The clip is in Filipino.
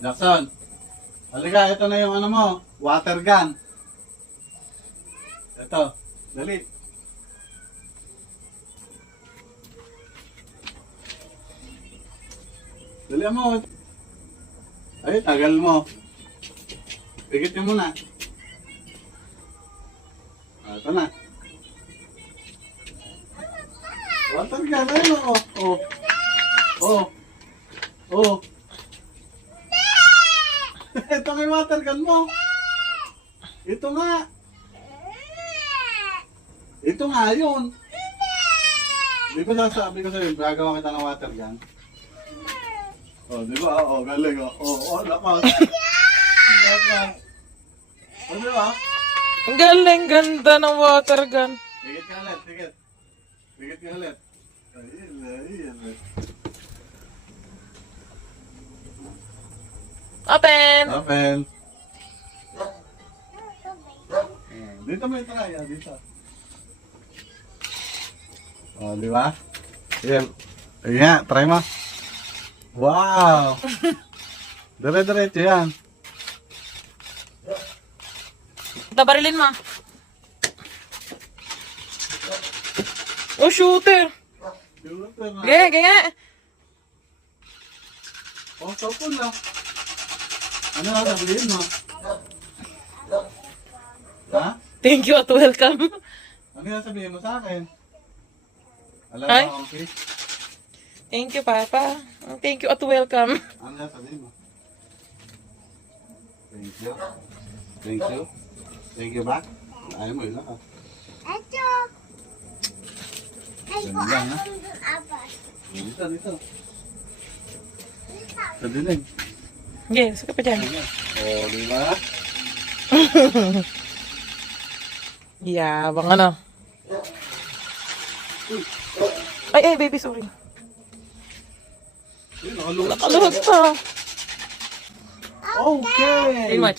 Jackson, halika, ito na yung ano mo, water gun. Ito, dali. Dali mo. Ay, tagal mo. Pigitin mo na. Ito na. Water gun, ayun o. Oh. Oh. Oh. Ito nga yung water gun mo. Ito nga. Ito nga yun. Di ba sasabi ko sa'yo, gagawa kita ng water gun? Oh, di ba? Oh, galing oh. Oh, lakas. Lakas. Oh, di ba? Ang galing, ganda ng water gun. Pigit ka ulit, pigit. Pigit ka ulit. Ayun. Open! Open. Dito mo ito kaya, dito. Oh, di ba? Ayan. Ayan, try mo. Wow! Dire-diretso yan. Tabarilin mo. Oh, shooter! Gaya, gaya! Oh, tapon na. Ano na sabihin mo? Ha? Thank you at welcome. Ano na sabihin mo sa akin? Alam Ay? mo, okay? Thank you, Papa. Thank you at welcome. Ano na sabihin mo? Thank you. Thank you. Thank you back. Ayaw mo, ilan ka. Ito. Ay, ko Ganda, ha? ang abas. Dito. Sa dinig. Yes, ka pa dyan. Oh, di ba? Yabang ano. Ay, baby, sorry. Yun, nakaluwas. Nakaluhos pa. Okay. Very much.